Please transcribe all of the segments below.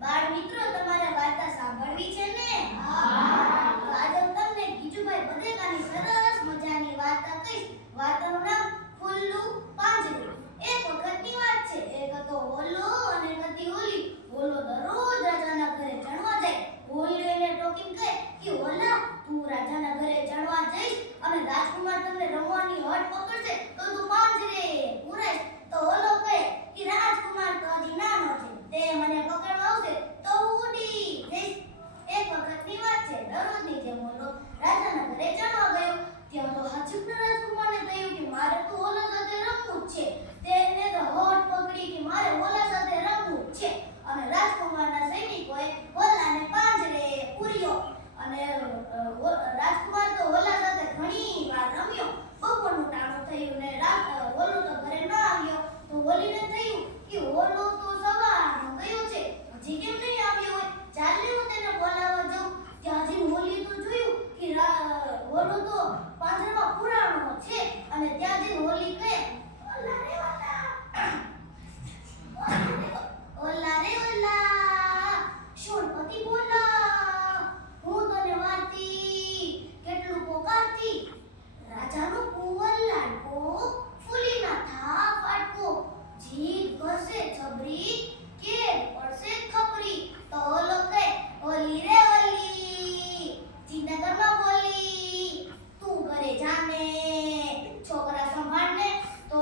બાળ મિત્રો, તમારે વાર્તા સાંભળવી છે ને? હા. તો આજે હું તમને ગીજુભાઈ બધેકાની સરસ મજાની વાર્તા કહીશ. વાર્તાનું નામ ફૂલનું પાંજરું. એક વખતની વાત છે. એક હતો હોલો અને એક હતી હોલી. હોલો દરરોજ રાજાના ઘરે જણવા જાય. હોલી એને ટોકીને કહે કે હોલા, તું રાજાના ઘરે જણવા જઈશ અને રાજકુમાર તમને રમવાની હટ પકડશે તો તું પાંજરે પૂરાઈશ. તો હોલો કહે કે રાજકુમાર તો હજી નાનો છે, તે મને પકડવા આવશે તો હું ઉડી જઈશ. એક વખતની વાત છે. દરરોજની જેમ હોલો રાજાના ઘરે જણવા ગયો. ત્યાં તો હાચુકના રાજકુમારને કહ્યું કે મારે તો હોલા સાથે રમવું જ છે. તેને તો હટ પકડી કે મારે હોલા સાથે રમવું જ છે. અને રાજકુમારના સૈનિકોએ હોલાને પાંજરે પૂર્યો અને રાજકુમાર તો હોલા સાથે ઘણી વાર રમ્યો. બપોરનું ટાણું થયું ને હોલો તો ઘરે ન આવ્યો. તો હોલીને થયું કે હોલો તો સવારનો ગયો છે, હજી કેમ નહીં આવ્યો હોય? ચાલ ને હું તેને બોલાવવા જાઉં. ત્યાં જઈને હોલીએ તો જોયું કે હોલો તો પાંજરામાં પુરાણો છે. અને ત્યાં જઈને હોલી કહે, ઓલા રે ઓલા રે ઓલા, શોણપતિ બોલા, હું તને વારતી કેટલું પોકારતી. રાજાનો કુંવર લાડકો, ફૂલી ના થા ફાટકો, જીત કરશે છબરી કે પડશે ખપરી. તો ઓલો કહે, ઓલી રે ઓલી, ચિંતાગરમાં બોલી, તું ઘરે જાને છોકરા સંભાળને. તો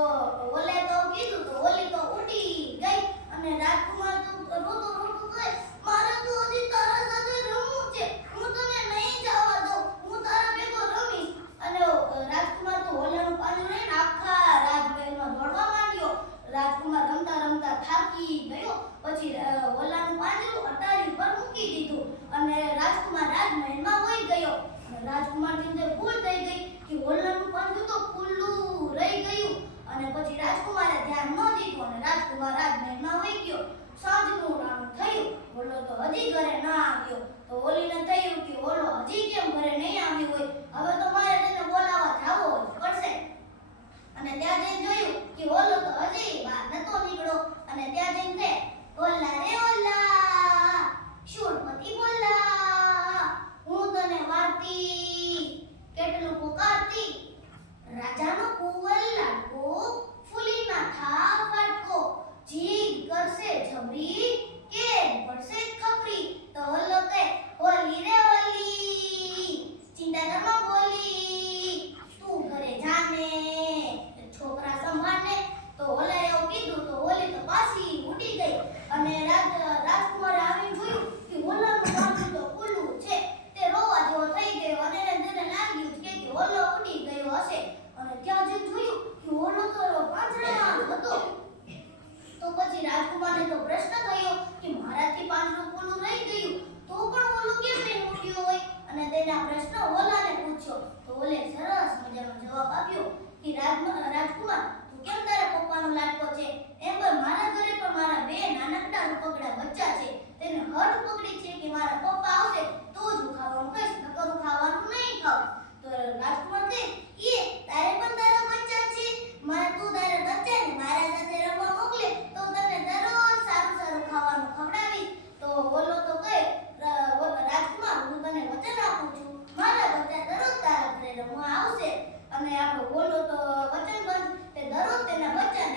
ઓલે તો કીધું તો ઓલી તો ઉડી ગઈ. અને રાજકુમાર તો રોતો રોતો કહે, મારે તો હજી તારા સાથે રમવું છે, હું તને નહીં જવા દઉં, હું તારા ભેગો રમીશ. અને રાજકુમાર તો હોલાનું પાંજરું લઈને આખા રાજમહેલમાં દોડવા માંડ્યો. રાજકુમાર રમતા રમતા થાકી ગયો. પછી હોલાનું પાંજરું અટારી પર મૂકી દીધું અને રાજકુમાર રાજમહેલમાં વહી ગયો. રાજકુમારની અંદર ભૂલ થઈ ગઈ કે હોલાનું પાંજરું તો ખુલ્લું રહી ગયું. અને પછી રાજકુમારે ધ્યાન ન દીધું અને રાજકુમાર રાજમહેલમાં વહી ગયો. સાંજનું ટાણું થયું. હોલો તો હજી ઘરે ન આવ્યો. તો હોલીને થયું કે હોલો હજી કેમ ઘરે નહીં આવ્યો હોય? હવે તો મારે તેને બોલાવવા જાવો પડશે. અને ત્યાં જઈને જોયું કે હોલો તો હજી બહાર નતો નીકળ્યો. અને ત્યાં જઈને કહે, ઓલા રે ઓલા, શૂળપતિ બોલા, હું તને વારતી કેટલું પોકારતી. રાજાનો કુંવર લાડકો, ફૂલી ના થા ફાટકો, જીદ કરશે છબરી કે પડશે ખપરી. તો હોલો કહે, ઓલી રે ઓલી, ચિંતાગરમાં બોલી, તું ઘરે જાને છોકરા સંભાળને. તો હોલાએ એવું કીધું તો હોલી તો પાછી ઉડી ગઈ. અને રાજકુમારે આવીને જોયું કે હોલાનું પાંજરું તો ખુલ્લું છે. તે રોવા જેવો થઈ ગયો અને તેને લાગ્યું કે હોલો ઉડી ગયો હશે. અને ત્યાં જઈને જોયું કે હોલો તો પાંજરામાં જ હતો. તો પછી રાજકુમારને તો પ્રશ્ન થયો કે મારાથી પાંજરું ખુલ્લું રહી ગયું તો પણ હોલો કેમ નહીં ઉડ્યો હોય? અને તેના પ્રશ્ન હોલાને પૂછ્યો. તો હોલે સરસ મજાનો જવાબ આપ્યો કે રાજકુમાર, તું કેમ તારા પપ્પાનો લાડકો છે એમ